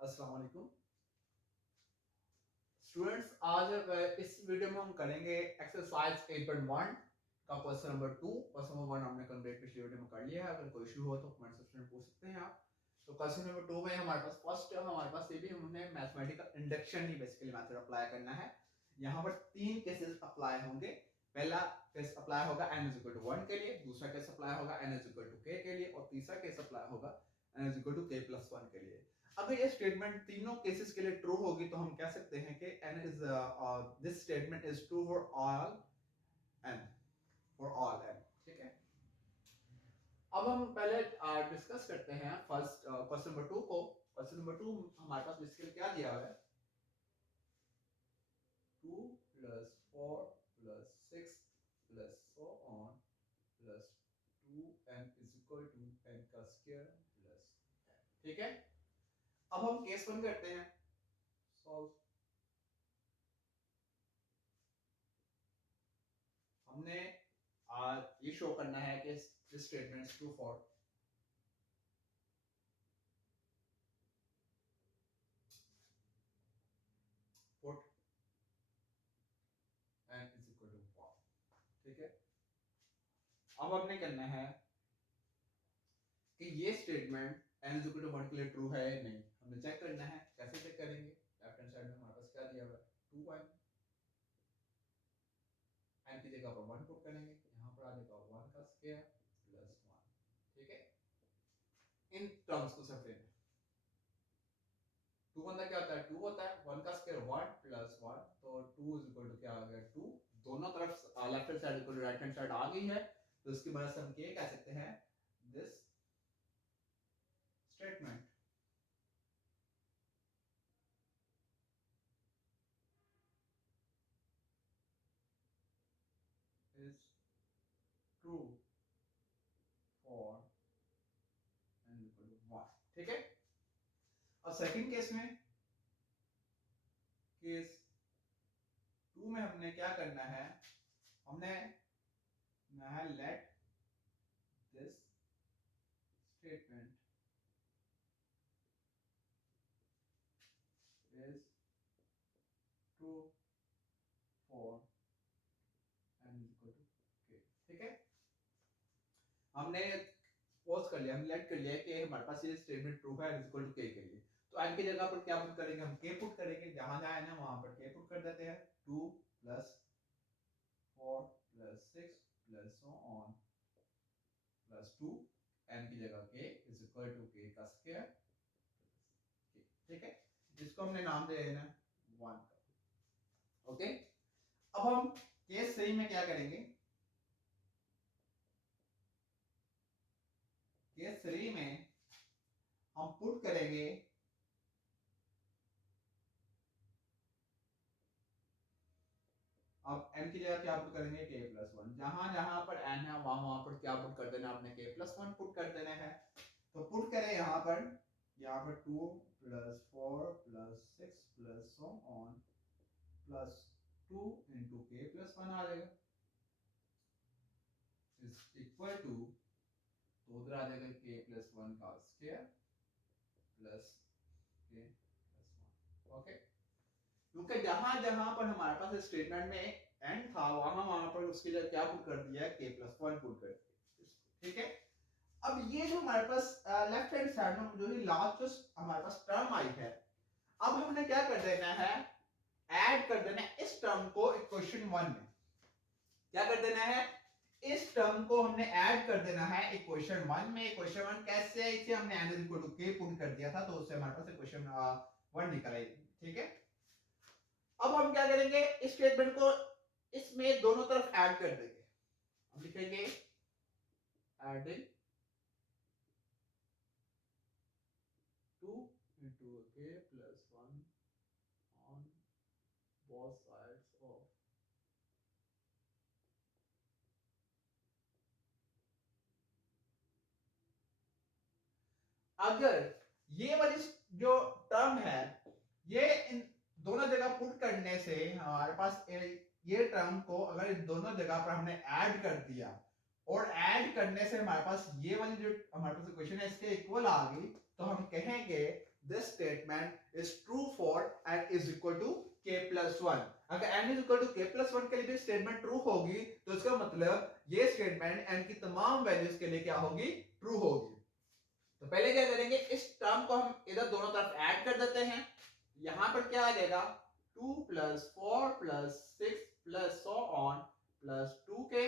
अस्सलाम वालेकुम स्टूडेंट्स। आज इस वीडियो में हम करेंगे एक्सरसाइज 8.1 का क्वेश्चन नंबर 2। क्वेश्चन नंबर 1 हमने कंप्लीट पिछले वीडियो में कर लिया है। अगर कोई इशू हो तो कमेंट सेक्शन में पूछ सकते हैं आप। तो क्वेश्चन नंबर 2 में हमारे पास ये भी हमने मैथमेटिकल इंडक्शन ही बेसिकली मेथड अप्लाई करना है। यहाँ पर तीन केसेस अप्लाई होंगे। पहला केस अप्लाई होगा n is equal to 1 के लिए, दूसरा केस अप्लाई होगा n is equal to k के लिए और तीसरा केस अप्लाई होगा n is equal to k plus 1 के लिए। अगर ये स्टेटमेंट तीनों केसेस के लिए ट्रू होगी तो हम कह सकते हैं कि n is this statement is true for all n, ठीक है। अब हम पहले डिस्कस करते हैं फर्स्ट क्वेश्चन नंबर 2 को। क्वेश्चन नंबर 2 हमारे पास बेसिकली क्या दिया हुआ है, 2 plus 4 plus 6 plus so on plus 2n is equal to n का स्क्वायर प्लस n, ठीक है। अब हम केस 1 करते हैं सॉल्व। हमने ये शो करना है कि this statement is true for put n is equal to 1, ठीक है। अब हमने करना है कि ये statement n is equal to 1 के लिए ट्रू है या नहीं, हमें चेक करना है। कैसे चेक करेंगे? लेफ्ट हैंड साइड में हमारे पास क्या दिया हुआ है, 2n, n की जगह पर 1 पुट करेंगे, यहाँ पर आ जाएगा 1 का स्क्वायर प्लस 1, ठीक है। इन टर्म्स को सब लेना, 2 बंदा क्या होता है, 2 होता है, 1 का स्क्वायर 1 प्लस 1, तो 2 इज इक्वल टू क्या आ गया 2। दोनों तरफ left hand side equal to right hand side आ गई है, तो इसकी मदद से हम क्या कह सकते हैं, this statement is true for n equal to 1, ठीक है। अब सेकंड केस में, केस 2 में हमने क्या करना है, हमने late this statement is true for n is equal to k, ठीक है। हमने पोज कर लिया, हमने लेट कर लिया कि हमारे पास ये स्टेटमेंट ट्रू है n is equal to k के लिए, तो n की जगह पर क्या पुट करेंगे, हम k पुट करेंगे, जहां जहां n है वहां पर k पुट कर देते हैं। 2 plus 4 plus 6 plus so on plus 2, n की जगह k is equal to k का स्क्वायर प्लस k, ठीक है। इसको हमने नाम दे देना 1 का, ओके। अब हम केस 3 में क्या करेंगे, केस 3 में हम पुट करेंगे अब n की जगह क्या पुट करेंगे k प्लस 1, जहां जहां पर n है वहां वहां पर क्या पुट कर देना, आपने k प्लस 1 पुट कर देना है। तो पुट करें यहाँ पर 2 plus 4 plus 6 plus so on plus 2 into k plus 1 आ जाएगा इज इक्वल टू, तो उधर आ जाएगा k प्लस 1 का square plus k plus 1, okay. क्योंकि जहां जहां पर हमारे पास स्टेटमेंट में n था वहां वहां पर उसकी जगह क्या पुट कर दिया है, k प्लस 1 पुट कर दिया, ठीक है। अब ये जो हमारे पास लेफ्ट हैंड साइड में जो लास्ट जो हमारे पास टर्म आई है, अब हमने क्या कर देना है, ऐड कर देना है इस टर्म को इक्वेशन 1 में। क्या कर देना है, इस टर्म को हमने ऐड कर देना है इक्वेशन 1 में। इक्वेशन 1 कैसे, इसे हमने n is equal to k put कर दिया था, तो उससे हमारे पास इक्वेशन 1 निकल आई, ठीक है। अब हम क्या करेंगे, इस स्टेटमेंट को इसमें दोनों तरफ ऐड कर देंगे। हम लिखेंगे adding 2 into k plus 1 on both sides of अगर ये वाली जो टर्म है, ये इन दोनों जगह पुट करने से हमारे पास ये टर्म को अगर इन दोनों जगह पर हमने ऐड कर दिया और ऐड करने से हमारे पास ये वाली जो हमारे पास इक्वेशन है इसके इक्वल आ गई, तो हम कहेंगे this statement is true for n is equal to k plus 1. अगर n is equal to k plus 1 के लिए भी स्टेटमेंट ट्रू होगी तो इसका मतलब ये स्टेटमेंट n की तमाम वैल्यूज के लिए क्या होगी, ट्रू होगी। तो पहले क्या करेंगे, इस टर्म को हम इधर दोनों तरफ ऐड कर देते हैं। यहां पर क्या आ जाएगा 2 + 4 + 6 + so on + 2k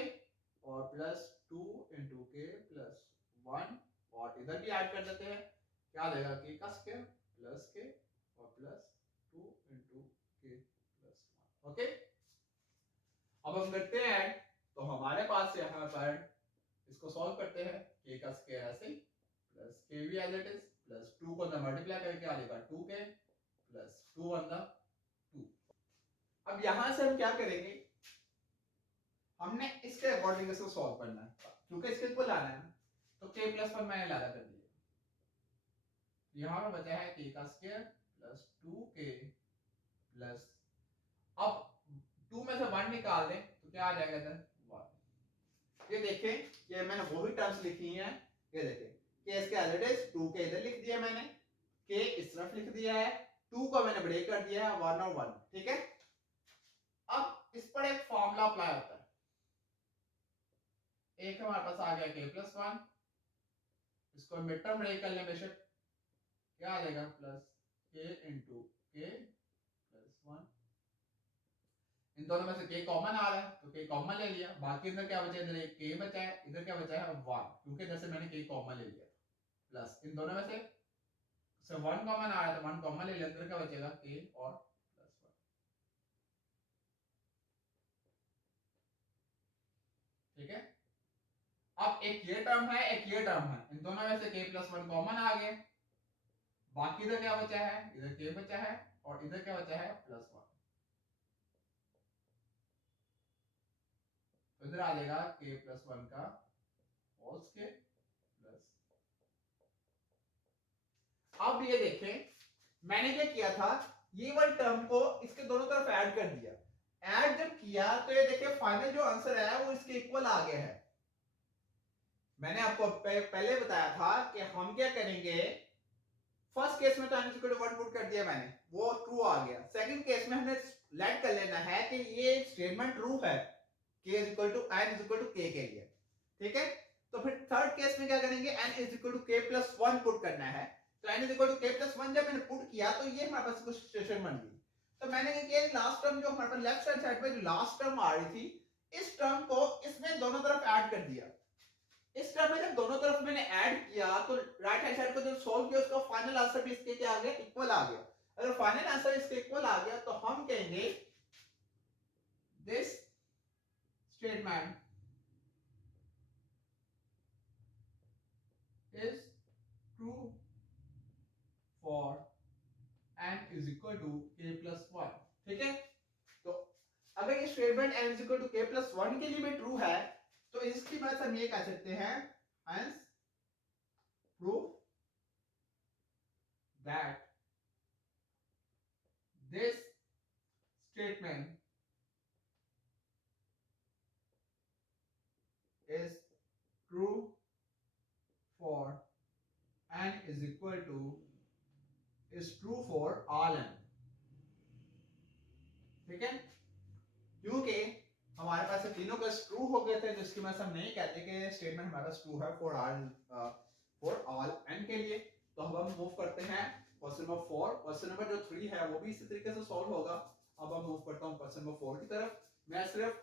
और +2 * k + 1 और इधर भी ऐड कर देते हैं। क्या आ जाएगा k का स्क्वायर + k और +2 * k + 1। ओके, अब हम करते हैं ऐड, तो हमारे पास यहाँ पर इसको सॉल्व करते हैं। k का स्क्वायर ऐसे ही प्लस k भी एज इट इज प्लस 2 को अंदर मल्टीप्लाई करके आ जाएगा 2k प्लस 2 अंदर 2। अब यहां से हम क्या करेंगे, हमने इसके अकॉर्डिंग इसको सॉल्व करना है क्योंकि इसके इक्वल आना है ना, तो k प्लस 1 मैंने लादा कर दिया। यहां पे बचा है k का स्क्वायर प्लस 2k प्लस, अब 2 में से 1 निकाल दें तो क्या आ जाएगा इधर 1। ये देखें ये मैंने वो भी टर्म्स लिखी हैं, ये देखें k इसके एज इट इज 2k इधर लिख दिया मैंने, k इस तरफ लिख दिया है, 2 को मैंने ब्रेक कर दिया है 1 और 1। ठीक है, अब इस पर एक फॉर्मूला अप्लाई होता है। एक हमारे पास आ गया k प्लस 1, इसको मिड टर्म ब्रेक कर लें बेशक, क्या आ जाएगा plus k into k plus 1। इन दोनों में से k कॉमन आ रहा है तो k कॉमन ले लिया, बाकी इधर क्या बचा है, इधर एक k बचा है, इधर क्या बचा है 1 क्योंकि इधर से मैंने k कॉमन ले लिया प्लस इन दोनों में से 1 कॉमन आ रहा है तो 1 कॉमन ले लिया, इधर क्या बचेगा k और प्लस 1। ठीक है, अब एक ये टर्म है एक ये टर्म है, इन दोनों में से k प्लस 1 कॉमन आ गए, बाकी इधर क्या बचा है, इधर k बचा है और इधर क्या बचा है प्लस 1। तो इधर आ जाएगा k प्लस 1 का होल स्क्वायर प्लस। अब ये देखें मैंने क्या किया था, ये वाली टर्म को इसके दोनों तरफ ऐड कर दिया। ऐड जब किया तो ये देखिए फाइनल जो आंसर है वो इसके इक्वल आ गया है। मैंने आपको पहले बताया था कि हम क्या करेंगे, फर्स्ट केस में तो n इक्वल टू 1 पुट कर दिया मैंने, वो ट्रू आ गया। सेकंड केस में हमने लेट कर लेना है कि ये स्टेटमेंट ट्रू है k equal to n equal to k के लिए। ठीक है, तो फिर थर्ड केस में क्या करेंगे, n equal to k plus 1 put करना है। तो n equal to k plus 1 जब मैंने पुट किया तो ये हमारे पास कुछ सिचुएशन बन गई। तो मैंने क्या किया, लास्ट टर्म जो हमारे पास लेफ्ट हैंड साइड पे जो लास्ट टर्म आ रही थी, इस टर्म को इसमें दोनों तरफ ऐड कर दिया। इस टर्म में जब दोनों तरफ मैंने ऐड किया तो राइट हैंड साइड को जब सॉल्व किया उसका फाइनल आंसर भी इसके क्या आ गया, इक्वल आ गया। अगर फाइनल आंसर इसके इक्वल आ गया तो हम कहेंगे this statement is true for n is equal to k plus 1। ठीक है, तो अगर ये statement n is equal to k plus 1 के लिए भी ट्रू है तो इसकी मदद से हम ये कह सकते हैं hence prove that this statement is true for n is equal to is true for all n। ठीक है, क्योंकि हमारे पास तीनों का ट्रू हो गए थे जिसकी वजह से हम नहीं कहते कि स्टेटमेंट हमारे पास ट्रू है फॉर ऑल एन के लिए। तो अब हम मूव करते हैं क्वेश्चन नंबर 4। क्वेश्चन नंबर जो 3 है वो भी इसी तरीके से सॉल्व होगा। अब हम मूव करता हूं क्वेश्चन नंबर 4 की तरफ। मैं सिर्फ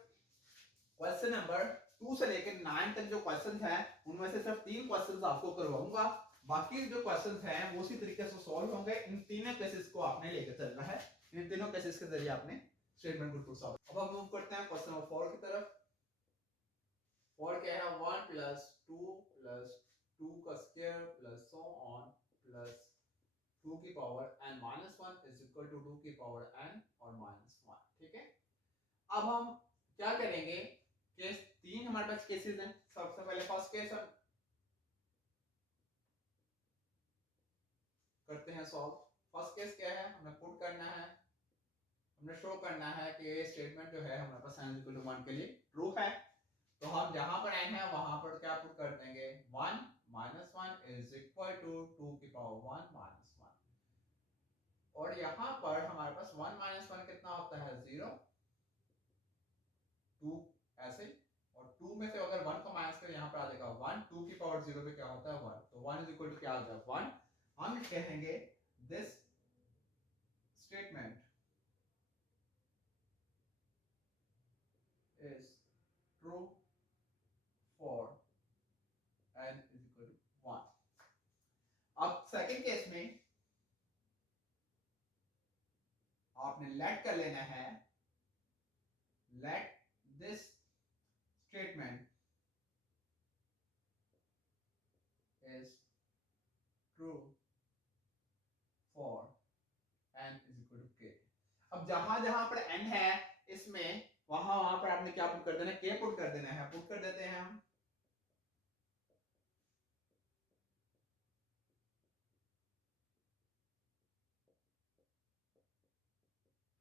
क्वेश्चन नंबर 2 से लेकर 9 तक जो क्वेश्चन है उनमें से सिर्फ 3 क्वेश्चंस आपको करवाऊंगा, बाकी जो क्वेश्चंस हैं वो उसी तरीके से सॉल्व होंगे। इन तीनों केसेस को आपने लेकर चलना है, इन तीनों केसेस के जरिए आपने स्टेटमेंट को ट्रू सॉल्व। अब हम मूव करते हैं क्वेश्चन नंबर 4 की तरफ। 4 क्या है, 1 + 2 + 2 का square plus so on plus 2 की power n - 1 is equal to 2 की पावर n और -1। ठीक है, अब हम क्या करेंगे, केस 3 हमारे पास केसेस हैं। सबसे पहले फर्स्ट केस हम करते हैं सॉल्व। फर्स्ट केस क्या है, हमें पुट करना है, हमने शो करना है कि ये स्टेटमेंट जो है हमारे पास n = 1 के लिए ट्रू है। तो हम जहां पर n है वहां पर क्या पुट कर देंगे, 1 - 1 इज इक्वल टू 2 की पावर 1 - 1। और यहां पर हमारे पास 1 माइनस 1 कितना होता है 0, 2 ऐसे ही। और 2 में से अगर 1 को माइनस करें यहाँ पर आ जाएगा 1, 2 की पावर 0 पे क्या होता है 1, तो 1 इज इक्वल टू क्या आ जाएगा 1। हम कहेंगे this statement is true for n is equal to 1। अब सेकंड केस में आपने लेट कर लेना है, let this statement is true for n is equal to k। अब जहां जहां पर n है इसमें वहां वहां पर आपने क्या पुट कर देना है, k पुट कर देना है। पुट कर देते हैं हम,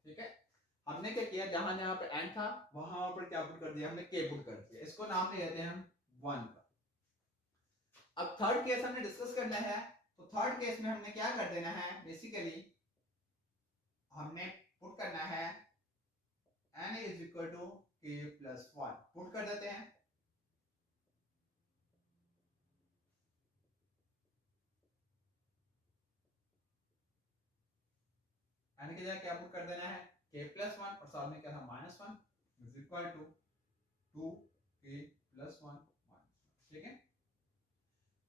ठीक है। हमने क्या किया, जहां जहां पर n था वहां पर क्या पुट कर दिया हमने, k पुट कर दिया। इसको नाम दे देते हैं हम 1 का। अब थर्ड केस हमने डिस्कस करना है, तो थर्ड केस में हमने क्या कर देना है, बेसिकली हमने पुट करना है n is equal to k plus 1 put कर देते हैं। n की जगह क्या पुट कर देना है k प्लस 1 और साथ में क्या था minus 1 is equal to 2k plus 1 minus 1, ठीक है।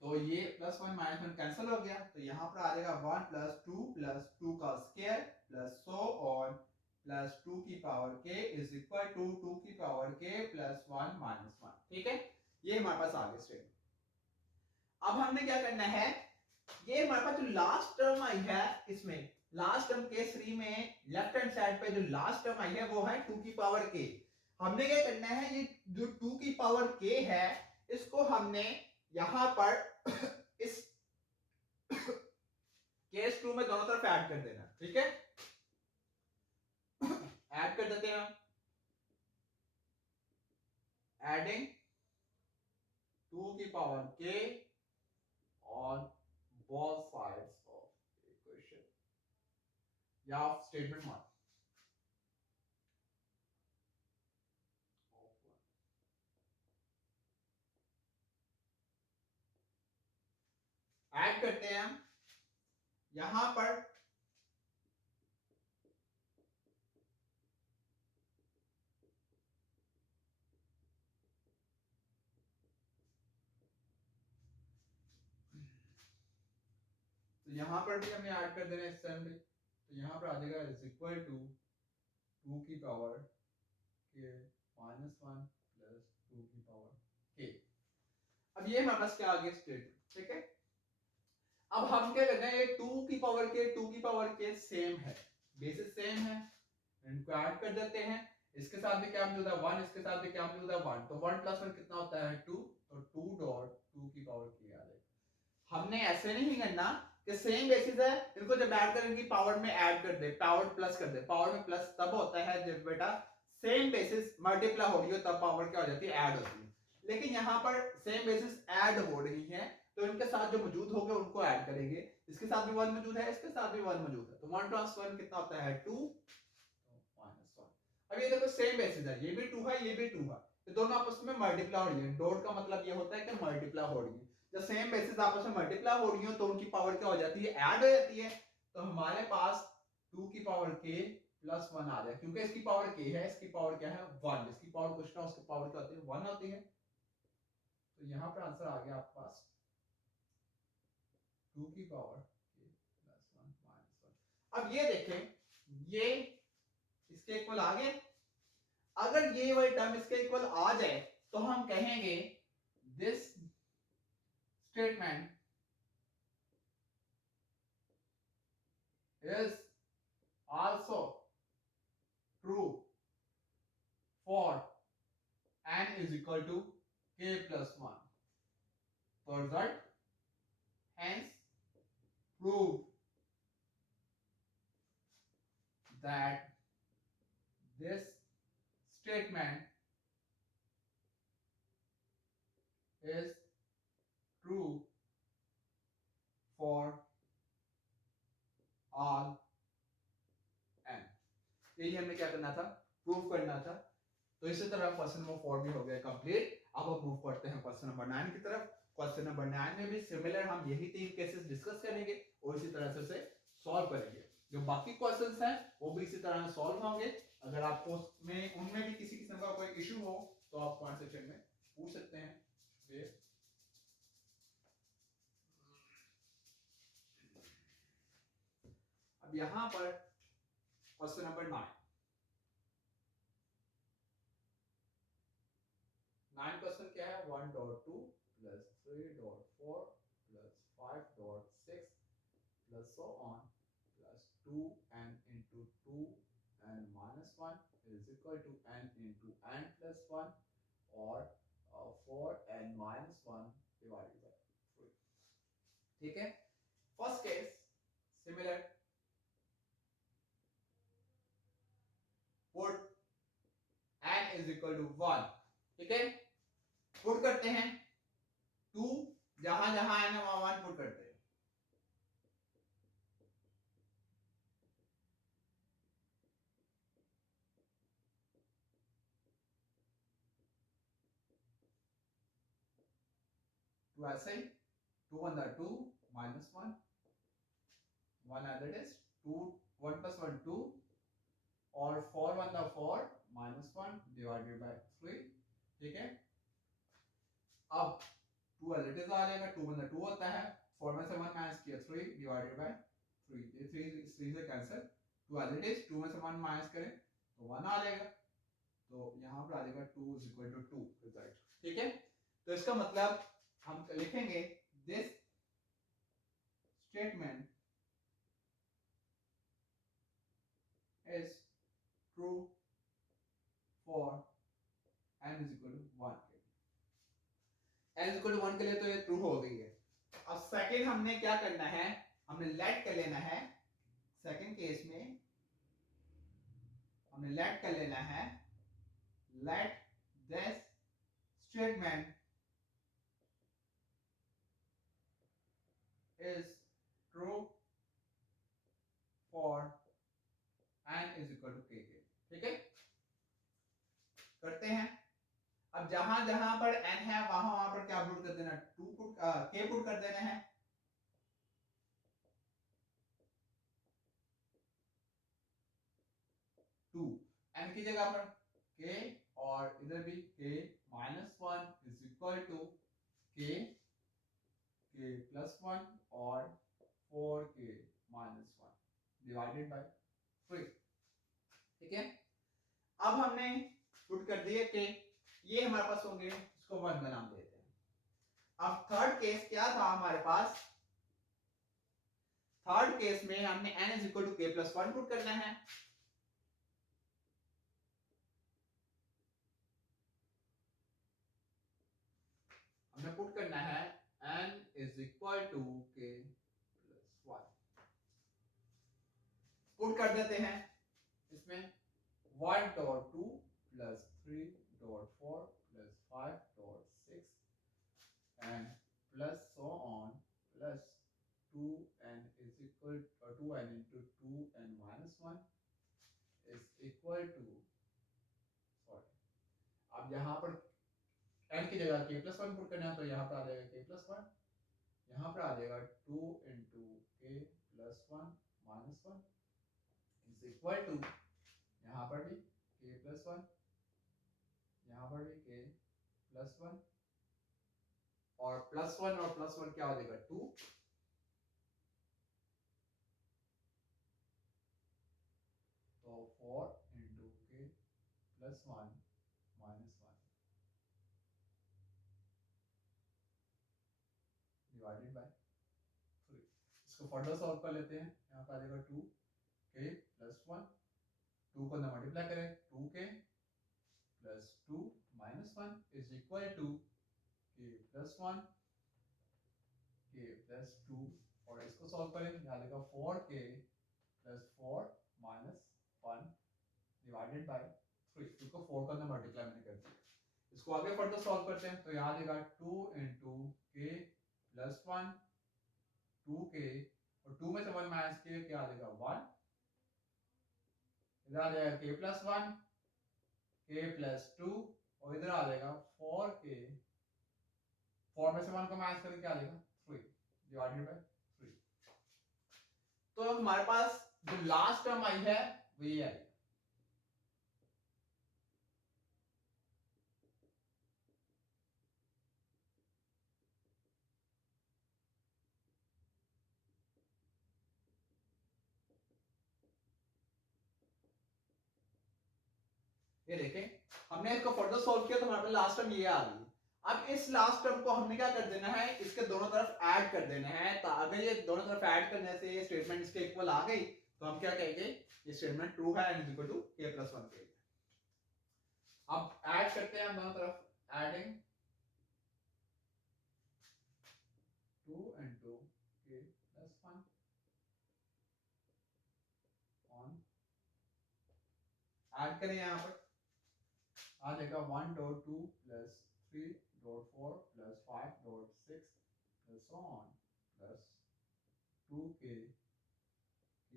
तो ये प्लस 1 माइनस 1 कैंसिल हो गया, तो यहां पर आ जाएगा 1 प्लस 2 का square plus so on plus 2 की power k is equal to 2 की पावर k प्लस 1 माइनस 1, ठीक है। ये हमारे पास आ गया स्टेटमेंट। अब हमने क्या करना है, ये हमारे पास जो लास्ट टर्म आई है, इसमें लास्ट टर्म केस 3 में लेफ्ट हैंड साइड पे जो लास्ट टर्म आई है वो है 2 की पावर k। हमने क्या करना है, ये जो 2 की पावर k है इसको हमने यहां पर इस केस 2 में दोनों तरफ ऐड कर देना, ठीक है। ऐड कर देते हैं हम, एडिंग 2 की power k on both sides of equation या स्टेटमेंट 1 ऐड करते हैं हम यहां पर तो यहां पर भी हमें ऐड कर देना है इस टर्म में, तो यहां पर आ जाएगा इज इक्वल टू 2 की पावर k माइनस 1 प्लस 2 की पावर k। अब ये हमारे पास क्या आ गया स्टेटमेंट, ठीक है। अब हम क्या करना है, ये 2 की पावर k 2 की पावर k सेम है, बेसिस सेम है, इनको ऐड कर देते हैं। इसके साथ भी क्या मौजूद है 1, इसके साथ भी क्या मौजूद है 1, तो 1 प्लस 1 कितना होता है 2, तो 2 डॉट 2 की पावर k आ जाएगा। हमने ऐसे नहीं करना कि सेम बेसिस है इनको जब ऐड करें इनकी पावर में ऐड कर दे, पावर प्लस कर दे। पावर में प्लस तब होता है जब बेटा सेम बेसिस मल्टीप्लाई हो रही हो, तब पावर क्या हो जाती है ऐड होती है। लेकिन यहाँ पर सेम बेसिस ऐड हो रही है तो इनके साथ जो मौजूद होंगे उनको ऐड करेंगे। इसके साथ भी 1 मौजूद है, इसके साथ भी 1 मौजूद है, तो 1 प्लस 1 कितना होता है 2 माइनस 1। अब ये देखो सेम बेसिस है, ये भी 2 है ये भी 2 है, तो दोनों आपस में मल्टीप्लाई हो रही है। डॉट का मतलब ये होता है कि मल्टीप्लाई हो रही है। जब सेम बेसिस आपस में मल्टीप्लाई हो रही हो तो उनकी पावर क्या हो जाती है ऐड हो जाती है। तो हमारे पास 2 की पावर k प्लस 1 आ जाए, क्योंकि इसकी पावर k है, इसकी पावर क्या है 1, इसकी पावर कुछ ना उसकी पावर क्या होती है 1 होती है। तो यहां पर आंसर आ गया आपके पास 2 की पावर k प्लस 1 माइनस 1। अब ये देखें, ये इसके इक्वल आ गए। अगर ये वाली टर्म इसके इक्वल आ जाए तो हम कहेंगे this statement is also true for n is equal to k plus 1. So result hence prove that this statement is true for all यही हमें क्या करना था, प्रूव करना था। तो इसी तरह क्वेश्चन नंबर 4 भी हो गया कंप्लीट। अब हम मूव करते हैं क्वेश्चन नंबर 9 की तरफ। क्वेश्चन नंबर 9 में भी सिमिलर हम यही 3 केसेस डिस्कस करेंगे और इसी तरह से उसे सॉल्व करेंगे। जो बाकी क्वेश्चंस हैं वो भी इसी तरह सॉल्व होंगे। अगर आपको उनमें भी किसी किस्म का कोई इशू हो तो आप कमेंट सेक्शन में पूछ सकते हैं। अब यहां पर क्वेश्चन नंबर 9 क्वेश्चन क्या है, 1.2 plus 3.4 plus 5.6 plus so on plus 2n into 2n minus 1 is equal to n into n plus 1 or 4n minus 1 divided by 3। ठीक है, first case similar, put n is equal to 1। ठीक है, put करते हैं 2, जहां जहां n है वहां 1 पुट करते हैं। तो ऐसे ही 2 1 2 minus 1 1 as it is 2 1 plus 1 2 और 4 1 4 minus 1 divided by 3। ठीक है, अब 2 as it is आ जाएगा, 2 1 2 होता है, 4 में से 1 माइनस किया 3 divided by 3, ये 3 से कैंसिल, 2 as it is 2 में से 1 माइनस करें तो 1 आ जाएगा, तो यहाँ पर आ जाएगा 2 is equal to 2 रिजल्ट। ठीक है, तो इसका मतलब हम लिखेंगे this statement is true for n is equal to 1 के लिए। n is equal to 1 के लिए तो ये ट्रू हो गई है। अब सेकंड हमने क्या करना है, हमने लेट कर लेना है, सेकंड केस में हमने लेट कर लेना है, let this statement is true for n is equal to k के। ठीक है, करते हैं। अब जहां जहां पर n है वहां वहां पर क्या पुट कर देना, 2 पुट k पुट कर देना है। n की जगह पर k और इधर भी k minus 1 is equal to k plus 1 और 4k माइनस 1 डिवाइडेड बाय 3। ठीक है, अब हमने पुट कर दिए के ये हमारे पास होंगे, इसको 1 का नाम देते हैं। अब थर्ड केस क्या था हमारे पास, थर्ड केस में हमने n is equal to k plus 1 put करना है। हमने पुट करना है n is equal to k plus 1, put कर देते हैं इसमें 1.2 plus 3.4 plus 5.6 and plus so on plus 2n is equal 2n into 2n minus 1 is equal to, sorry, अब यहाँ पर n की जगह k प्लस 1 पुट करना है तो यहाँ पर आ जाएगा k प्लस 1, यहाँ पर आ जाएगा 2 into k plus 1 minus 1 is equal to, यहाँ पर भी k प्लस 1, यहाँ पर भी k प्लस 1 और प्लस 1 और प्लस 1 क्या हो जाएगा 2, तो 4 into k plus 1 minus 1 divided by 3। इसको फर्दर सॉल्व कर लेते हैं, यहाँ पर आ जाएगा 2k प्लस 1, 2 को ना मल्टीप्लाई करें 2k plus 2 minus 1 is equal to k plus 1 k plus 2 और इसको सॉल्व करें, यहाँ आएगा 4k plus 4 minus 1 divided by 3, इसको 4 का ना मल्टीप्लाई मैंने कर दिया। इसको आगे फर्दर सॉल्व करते हैं तो यहाँ आएगा 2 into k प्लस 1 2k और 2 में से 1 माइनस k क्या आ जाएगा 1, इधर आ जाएगा k plus one, k plus two, और इधर आ जाएगा 4k, 4 में से 1 को माइनस करके क्या आ जाएगा 3 डिवाइडेड बाय 3। तो हमारे पास जो लास्ट टर्म आई है वो ये आई। ये देखें हमने इसको फर्दर सॉल्व किया तो हमारे पास लास्ट टर्म ये आ गई। अब इस लास्ट टर्म को हमने क्या कर देना है, इसके दोनों तरफ ऐड कर देना है। तो अगर ये दोनों तरफ ऐड करने से ये स्टेटमेंट इसके इक्वल आ गई तो हम क्या कहेंगे, ये स्टेटमेंट ट्रू है n is equal to k plus 1 के। अब ऐड करते हैं हम दोनों तरफ, adding 2 into k plus 1 on, ऐड करें यहाँ पर आ जाएगा 1 dot 2 plus 3 dot 4 plus 5 dot 6 plus on plus 2k k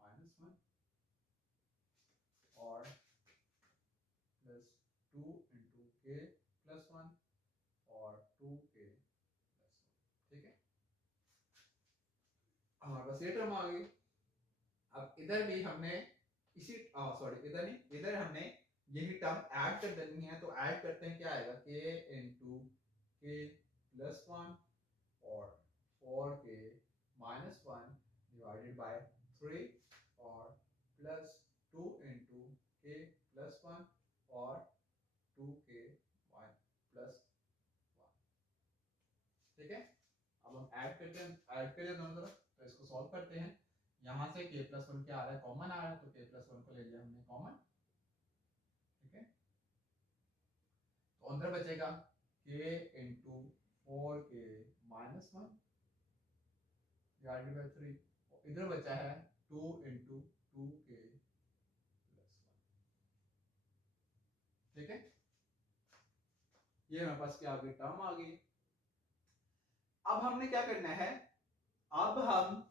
minus 1 और प्लस 2 into k प्लस 1 और 2k प्लस 1। ठीक है, हमारे पास ये टर्म आ गई। अब इधर भी हमने इसी सॉरी इधर नहीं, इधर हमने यही टर्म ऐड कर देनी है। तो ऐड करते हैं, क्या आएगा k इंटू k प्लस 1 और 4k माइनस 1 डिवाइडेड बाय 3 और प्लस 2 इंटू k प्लस 1 और 2k प्लस 1। ठीक है, अब हम ऐड करते हैं, ऐड करें दोनों तरफ। तो इसको सॉल्व करते हैं, यहाँ से k प्लस 1 क्या आ रहा है, कॉमन आ रहा है, तो k प्लस 1 को ले लिया हमने कॉमन। ठीक है, तो अंदर बचेगा k into 4k minus 1 divided by 3, और इधर बचा है 2 इंटू 2k प्लस 1। ठीक है, ये हमारे पास क्या आ गई, टर्म आ गई। अब हमने क्या करना है, अब हम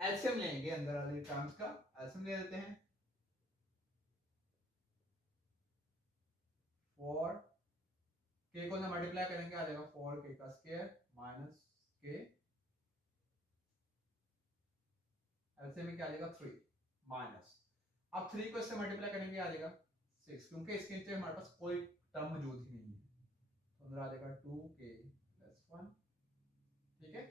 एलसीएम लेंगे, अंदर वाली टर्म्स का एलसीएम ले लेते हैं। 4 k को ना मल्टीप्लाई करेंगे आ जाएगा 4k का स्क्वायर माइनस k, एलसीएम में क्या आ जाएगा 3 माइनस, अब 3 को इससे मल्टीप्लाई करेंगे आ जाएगा 6, क्योंकि इसके नीचे हमारे पास कोई टर्म मौजूद ही नहीं है, तो अंदर आ जाएगा 2k प्लस 1। ठीक है,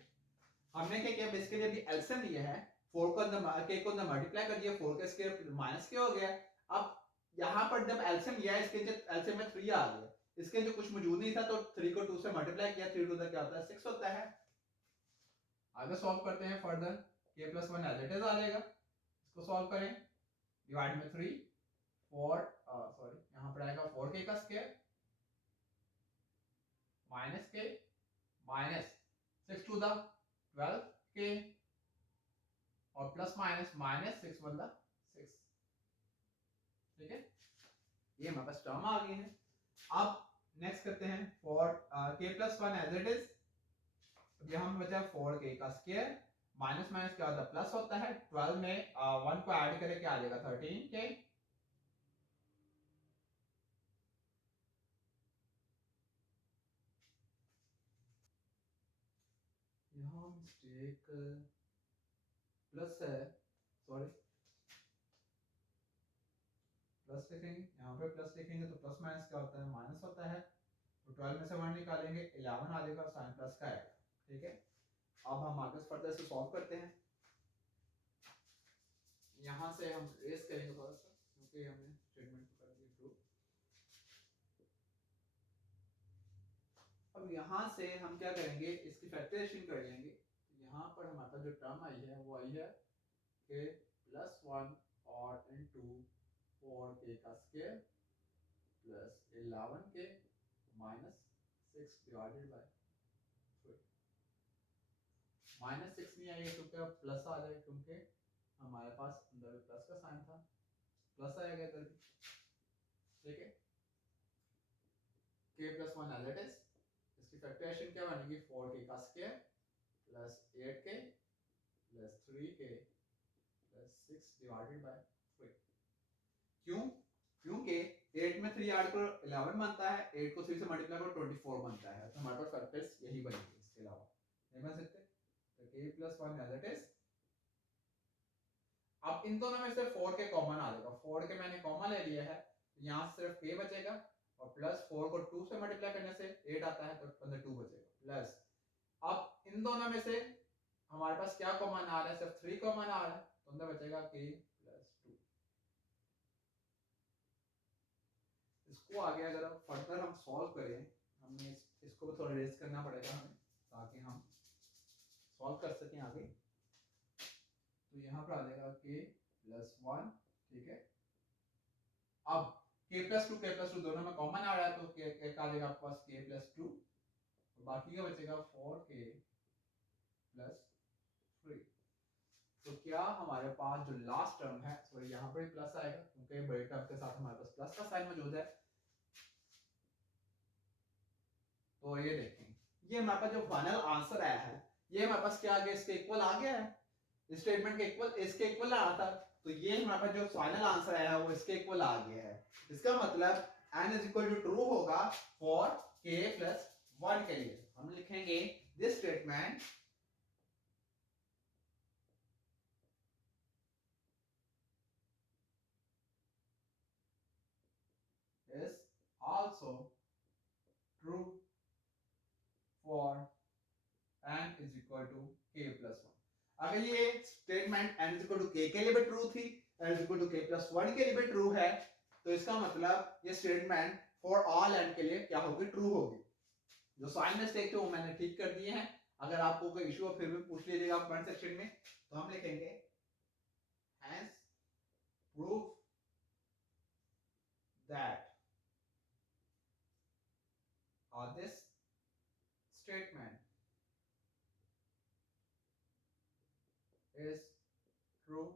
हमने क्या किया, बेसिकली अभी एलसीएम लिया है, 4 को अंदर k को अंदर मल्टीप्लाई कर दिया, 4 का स्क्वायर माइनस k हो गया। अब यहाँ पर जब एलसीएम लिया है, इसके नीचे एलसीएम में 3 आ गया, इसके जो कुछ मौजूद नहीं था, तो 3 को 2 से मल्टीप्लाई किया, 3 टू द क्या होता है 6 होता है। आगे सॉल्व करते हैं further, k plus 1 as it is आ जाएगा, इसको सॉल्व करें, डिवाइड में 3 4 सॉरी यहाँ पर आएगा 4k का square minus k minus 6 to the 12k और plus minus minus 6 one the 6। ठीक है, ये हमारे पास टर्म आ गई है। अब नेक्स्ट करते हैं for k plus 1 as it is, यहाँ हम बचा 4k का स्क्वायर माइनस माइनस क्या होता है प्लस होता है, 12 में 1 को ऐड करें क्या आ जाएगा 13k, यहाँ मिस्टेक प्लस है, सॉरी प्लस लिखेंगे, यहाँ पे प्लस लिखेंगे तो प्लस माइनस क्या होता है माइनस होता है, तो 12 में से 1 निकालेंगे 11 आ जाएगा, साइन प्लस का आएगा। ठीक है, अब हम आगे फर्दर से सॉल्व करते हैं, यहाँ से हम रेस करेंगे थोड़ा सा, क्योंकि हमने स्टेटमेंट कर दिया ट्रू। अब यहाँ से हम क्या करेंगे, इसकी फैक्टराइजेशन कर लेंगे। यहाँ पर हमारे पास जो टर्म आई है वो आई है k प्लस 1 और इनटू 4k का square plus 11k minus 6 divided by 3। Minus 6 नहीं आएगा क्योंकि अब प्लस आ जाएगा, क्योंकि हमारे पास अंदर प्लस का साइन था, प्लस आएगा इधर भी। ठीक है, k plus 1 as it is, इसकी फैक्टराइजेशन क्या बनेगी 4k का square plus 8k plus 3k plus 6 divided by 3। क्यों? क्योंकि 8 में 3 ऐड करो 11 बनता है, 8 को 3 से मल्टीप्लाई करो 24 बनता है, तो हमारे पास फैक्टर्स यही बनेंगे, इसके अलावा नहीं बन सकते। तो k + 1 एज इट इज। अब इन दोनों में से 4 के कॉमन आ जाएगा, 4 के मैंने कॉमन ले लिया है, तो यहाँ सिर्फ k बचेगा और प्लस 4 को 2 से मल्टीप्लाई करने से 8 आता है, तो अंदर 2 बचेगा प्लस। अब इन दोनों में से हमारे पास क्या कॉमन आ रहा है? सिर्फ 3 कॉमन आ रहा है, तो अंदर बचेगा k + 2। इसको आगे अगर हम फर्दर हम सॉल्व करें, हमें इसको भी थोड़ा रेज करना पड़ेगा हमें, ताकि हम सॉल्व कर सकें आगे। तो यहाँ पर आ जाएगा k + 1, ठीक है। अब k + 2 दोनों में कॉमन आ रहा है, तो k का आ जाएगा आपके पास k + 2, तो बाकी का बचेगा 4k + 3। तो क्या हमारे पास जो लास्ट टर्म है, सॉरी यहाँ पर प्लस आएगा क्योंकि बड़े टर्म के साथ हमारे पास प्लस का साइन मौजूद है। तो ये देखें, ये हमारे पास जो फाइनल आंसर आया है, ये हमारे पास क्या आ गया? इसके इक्वल आ गया है, इस स्टेटमेंट के इक्वल, इसके इक्वल आ रहा था, तो ये हमारे पास जो फाइनल आंसर आया है वो इसके इक्वल आ गया है। इसका मतलब n = ट्रू होगा फॉर k + 1 के लिए। हम लिखेंगे this statement is also true for n = k + 1। अगर ये स्टेटमेंट n = k के लिए भी ट्रू थी, n = k + 1 के लिए भी ट्रू है, तो इसका मतलब ये स्टेटमेंट फॉर ऑल n के लिए क्या होगी? ट्रू होगी। जो साइन मिस्टेक थे वो मैंने ठीक कर दिए हैं। अगर आपको कोई इशू हो फिर भी पूछ लीजिएगा कमेंट सेक्शन में। तो हम लिखेंगे hence proof that this statement is true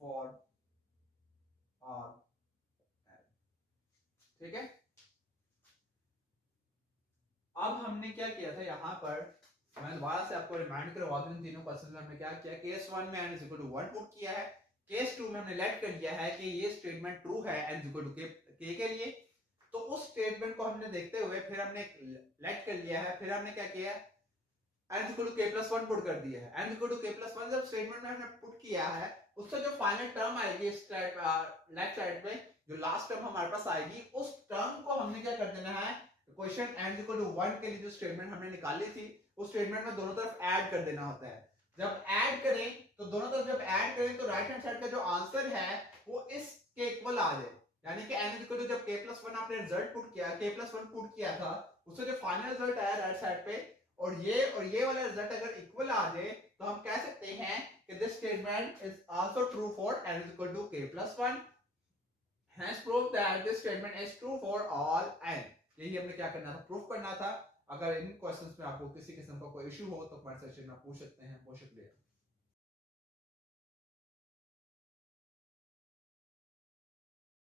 for all n। ठीक है। अब हमने क्या किया था यहाँ पर, मैं दोबारा से आपको रिमाइंड करवा दूं, तीनों क्वेश्चन में हमने क्या किया? केस 1 में n = 1 पुट किया है, केस 2 में हमने लेट कर लिया है कि ये स्टेटमेंट ट्रू है n = k के लिए। तो उस स्टेटमेंट को हमने देखते हुए फिर हमने लेट कर लिया है, फिर हमने क्या किया? n = k + 1 पुट कर दिया है। n = k + 1 जब स्टेटमेंट में हमने पुट किया है, उससे जो फाइनल टर्म आएगी इस लेफ्ट साइड पे, जो लास्ट टर्म हमारे पास आएगी, उस टर्म को हमने क्या कर देना है? क्वेश्चन n = 1 के लिए जो स्टेटमेंट हमने निकाली थी, उस स्टेटमेंट में दोनों तरफ ऐड कर देना होता है। जब ऐड करें तो दोनों तरफ जब ऐड करें तो राइट हैंड साइड का जो आंसर है वो इसके इक्वल आ जाए। यानी कि n = जब k + 1 आपने रिजल्ट पुट किया, k + 1 पुट किया था, उससे जो फाइनल रिजल्ट आया राइट साइड पे, और ये वाला रिजल्ट अगर इक्वल आ जाए, तो हम कह सकते हैं कि this statement is also true for n = k + 1। hence prove that this statement is true for all n। यही हमने क्या करना था? प्रूफ करना था। अगर इन क्वेश्चंस में आपको किसी किस्म का कोई इशू हो तो कमेंट सेक्शन में पूछ सकते हैं। बहुत शुक्रिया।